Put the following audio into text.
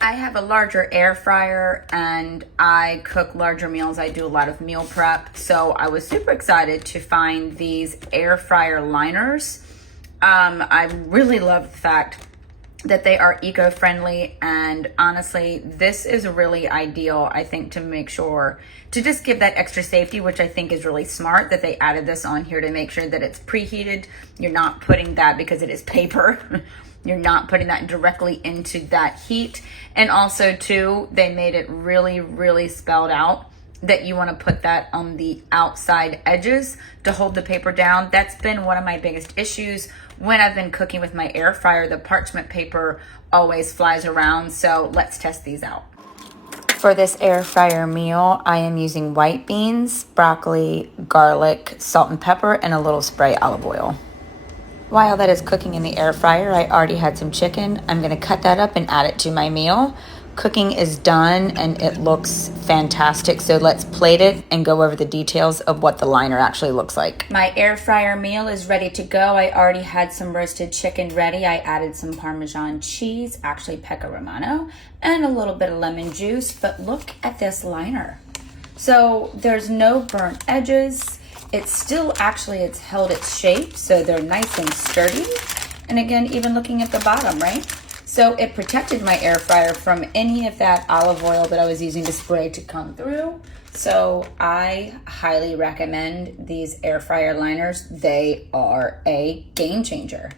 I have a larger air fryer and I cook larger meals. I do a lot of meal prep. So I was super excited to find these air fryer liners. I really love the fact that they are eco-friendly, and honestly, this is really ideal, I think, to make sure to just give that extra safety, which I think is really smart that they added this on here to make sure that it's preheated. You're not putting that, because it is paper, you're not putting that directly into that heat. And also too, they made it really spelled out that you want to put that on the outside edges to hold the paper down. That's been one of my biggest issues when I've been cooking with my air fryer. The parchment paper always flies around. So let's test these out. For this air fryer meal, I am using white beans, broccoli, garlic, salt and pepper, and a little spray olive oil. While that is cooking in the air fryer, I already had some chicken. I'm going to cut that up and add it to my meal. Cooking is done and it looks fantastic. So let's plate it and go over the details of what the liner actually looks like. My air fryer meal is ready to go. I already had some roasted chicken ready. I added some Parmesan cheese, actually Pecco Romano, and a little bit of lemon juice. But look at this liner. So there's no burnt edges. It's still it's held its shape, so they're nice and sturdy. And again, even looking at the bottom, right? So it protected my air fryer from any of that olive oil that I was using to spray to come through. So I highly recommend these air fryer liners. They are a game changer.